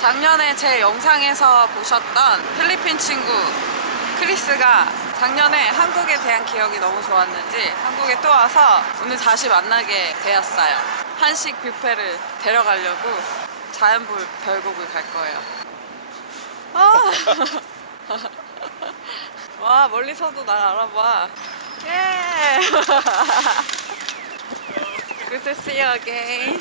작년에 제 영상에서 보셨던 필리핀 친구 크리스가 작년에 한국에 대한 기억이 너무 좋았는지 한국에 또 와서 오늘 다시 만나게 되었어요. 한식 뷔페를 데려가려고 자연별곡을 갈 거예요. 와, 멀리서도 날 알아봐. 예. Good to see you again.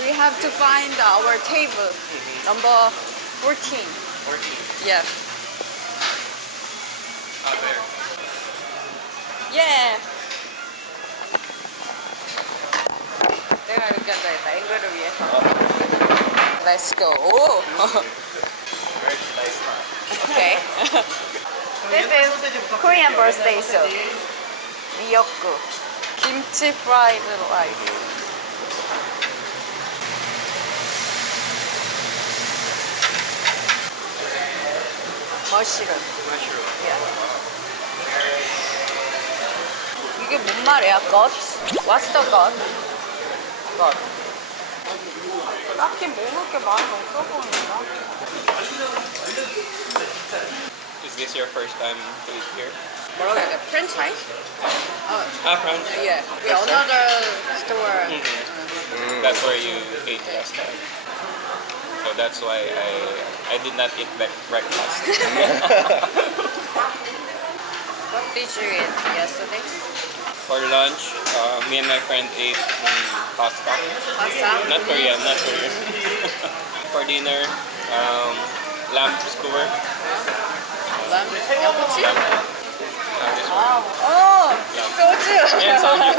We have to find our table, number 14. 14. Yeah. There. Yeah. 내가 이렇게 앉아있다. 앵글을 위해서. Let's go. Very nice spot. Okay. This is Korean birthday soup. 미역국. Kimchi fried rice. Mushroom. Mushroom. Yeah. 이게 뭔 말이야? Guts? What's the gut? Gut. 딱히 먹을 게 많이 없어 보인다. Is this your first time to eat here? 뭐라고 해야 돼? Franchise? France. Yeah. We another store. That's where you ate last time. So that's why I did not eat breakfast. What did you eat yesterday? For lunch, me and my friend ate pasta. Pasta? Not Korean, not Korean. For dinner, lamb skewer. lamb? 양꼬치? This one. Wow. Oh, soju. Yeah, soju.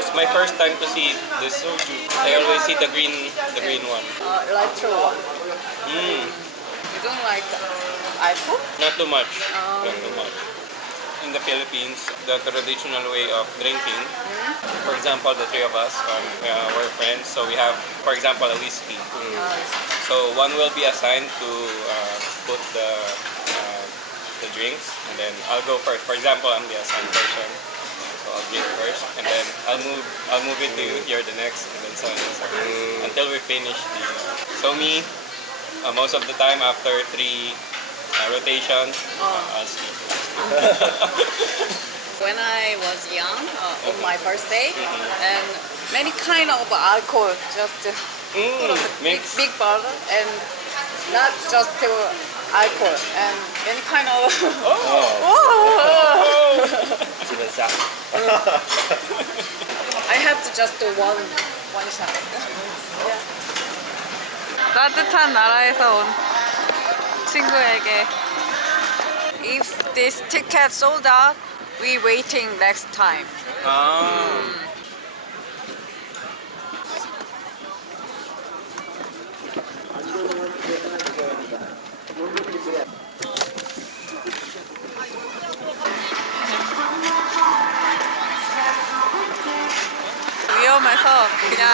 It's my first time to see this soju. I always see the green one. Electro one. Mm, You don't like apple? not too much. Not too much. In the Philippines, the traditional way of drinking, for example, the three of us were friends, so we have, for example, a whiskey. So one will be assigned to put the drinks, and then I'll go first. For example, I'm the assigned person, so I'll drink first, and then I'll move it to you. You're the next, and then so on and so on, until we finish the. So me, most of the time after 3 rotations, I'll sleep. When I was young, on my birthday, and many kind of alcohol, just Mix. big bottle, and not just alcohol, and many kind of. I have to just do one shot. 따뜻한 나라에서 온 친구에게 If this ticket sold out, we waiting next time. 위험해서 그냥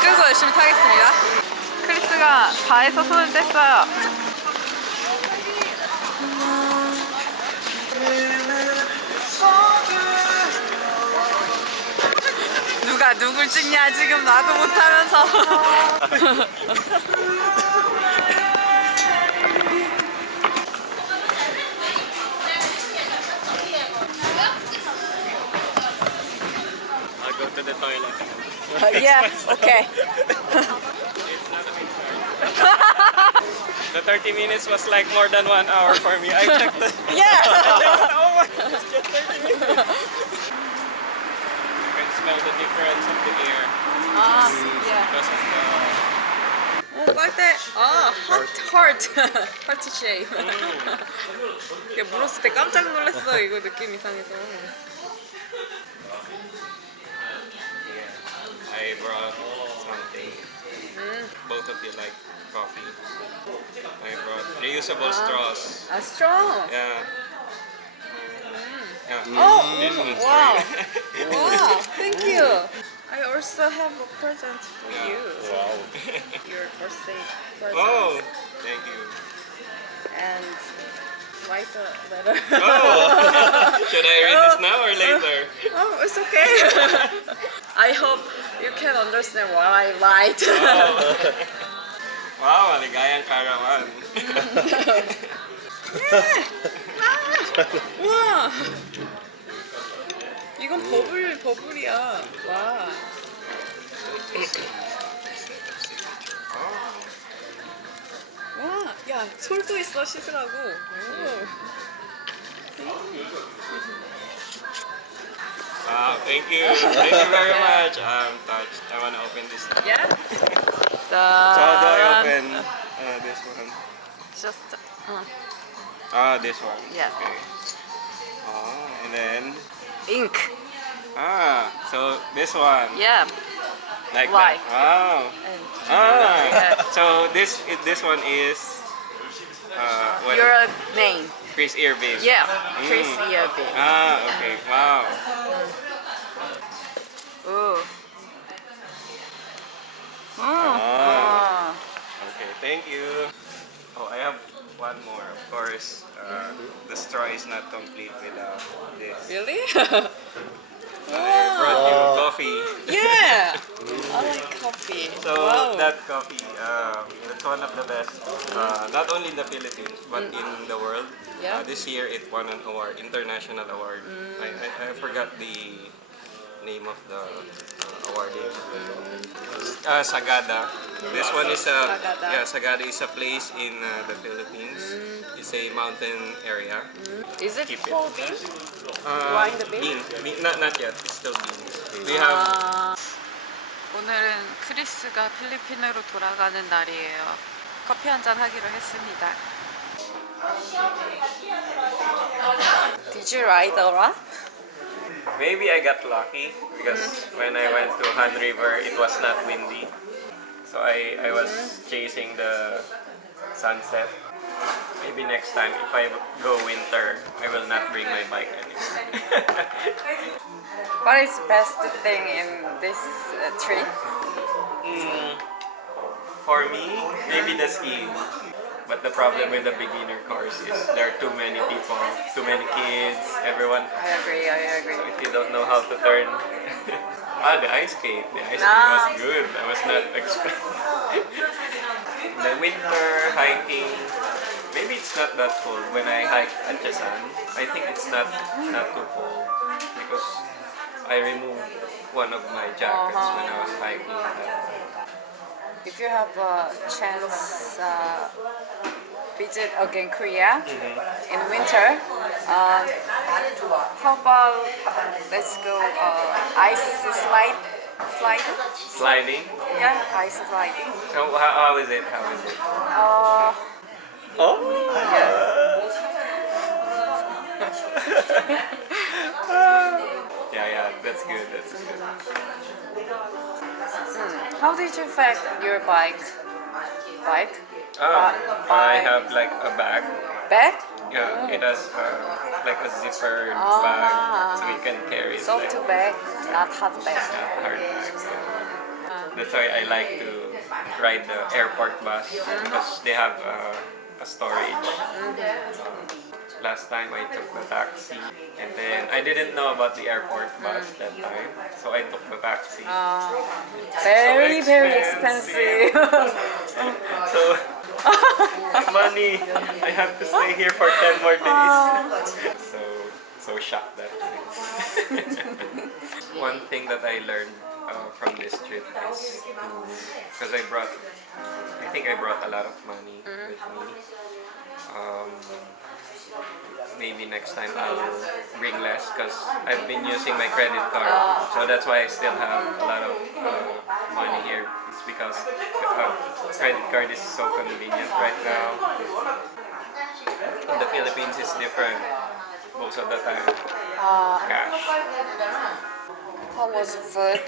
끌고 열심히 타겠습니다. 크리스가 바에서 손을 뗐어요. 누가 누굴 찍냐 지금 나도 못하면서. I'll go to the toilet. Yeah, okay. The 30 minutes was like more than 1 hour for me. I checked the. Yeah. Oh my, it's just 30 minutes. You can smell the difference of the air Yeah. because of the. 빨대. heart shape. 이게 물었을 때 깜짝 놀랐어. 이거 느낌 이상해서. I brought something. Both of you like coffee. I brought reusable straws. 아, straw. Yeah. Yeah. Oh, This one's wow. free. Wow, thank you. I also have a present for Yeah. you. Wow. Your birthday present. Oh, thank you. And write a letter. Oh, should I read this now or later? Oh, it's okay. I hope you can understand what I write. Wow, maligayang karawan. 와, 이건 버블이야. 와. 와, 야, 솔도 있어 씻으라고. Thank you very much. I'm touched. I wanna open this now. Yeah. So how do I open this one? Just. This one. Yeah. Okay. And then Ink. so this one. Yeah. Like Why? that. Yeah. So this one is what? Your name. Chris Irving. Yeah. Chris Irving. Okay. Wow. Ooh. Okay, thank you. Oh, I have one more. Of course, the straw is not complete without this. Really? I brought you coffee. Yeah. I like coffee. So Wow. that coffee, that's one of the best, not only in the Philippines but in the world. Yeah. This year it won an award, international award. I forgot the name of the awardee. Sagada. This one is Sagada. Sagada is a place in the Philippines. It's a mountain area. Is it Keep it. whole bean? Wine the bean? Not yet. It's still beans. We have 오늘은 크리스가 필리핀으로 돌아가는 날이에요. 커피 한잔 하기로 했습니다. Did you ride a lot? Maybe I got lucky because when I went to Han River, it was not windy. So I was chasing the sunset. Maybe next time, if I go winter, I will not bring my bike anymore. What is best thing in this trip? For me, maybe the skiing. But the problem with the beginner course is there are too many people, too many kids, everyone. I agree. So if you don't know how to turn, the ice skate. The ice skate was good. I was not expecting. The winter hiking, maybe it's not that cold. When I hike at Jasan, I think it's not too cold because I removed one of my jackets when I was hiking. If you have a chance visit again Korea in winter, how about let's go ice sliding? Sliding. Yeah, ice sliding. So how is it? How is it? Oh. Yeah, that's good. That's good. How did you pack your bike? I have like a bag. Bag? Yeah, it has like a zipper bag, so we can carry it. Soft like, bag, not hot bag. hard bag. That's why I like to ride the airport bus because they have a storage. Last time I took the taxi and then I didn't know about the airport bus that time, so I took the taxi. Very expensive. So money, I have to stay here for 10 more days. So shocked that time. One thing that I learned from this trip is because I think I brought a lot of money with me. Maybe next time I'll bring less because I've been using my credit card. So that's why I still have a lot of money here. It's because credit card is so convenient right now. In the Philippines, it's different. Most of the time, cash. How was food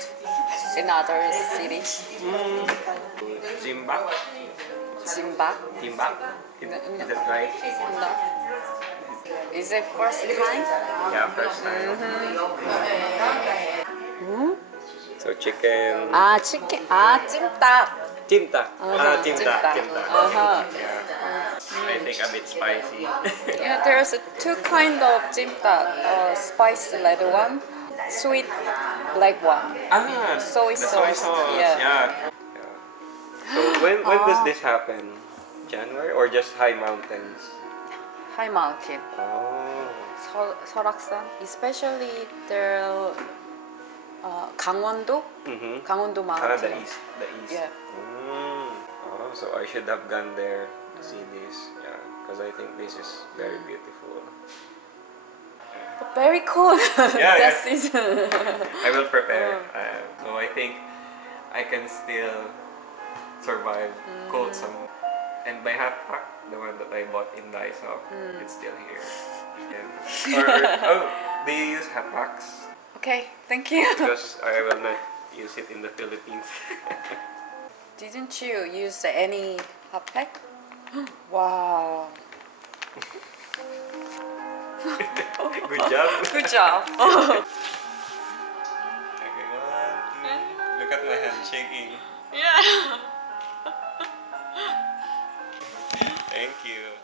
in other cities? Zimbak? Zimbabwe? Timbak? Is that right? No. Is it first time? Yeah, first time. So chicken. 치킨. 찜닭. Timtak. Timtak. Uh-huh. Yeah. I think a bit spicy. Yeah, there's two kind of 찜닭. Spicy red one, sweet black one. Ah, Soy the soy sauce, sauce. yeah. Yeah. So when does this happen? January or just high mountains? High mountain. Oh. 설악산, especially the 강원도, Mm-hmm. 강원도 mountain. The east. Yeah. Oh, so I should have gone there to see this. Yeah, because I think this is very beautiful. Very cold. Yeah, that yeah. season. I will prepare. So I think I can still survive cold summer. And my hot pack, the one that I bought in Daiso, it's still here. Do you use hot packs? Okay, thank you. Because I will not use it in the Philippines. Didn't you use any hot pack? Wow. Good job. Good job. Okay, 1, 2. Look at my hand shaking. Yeah. Thank you.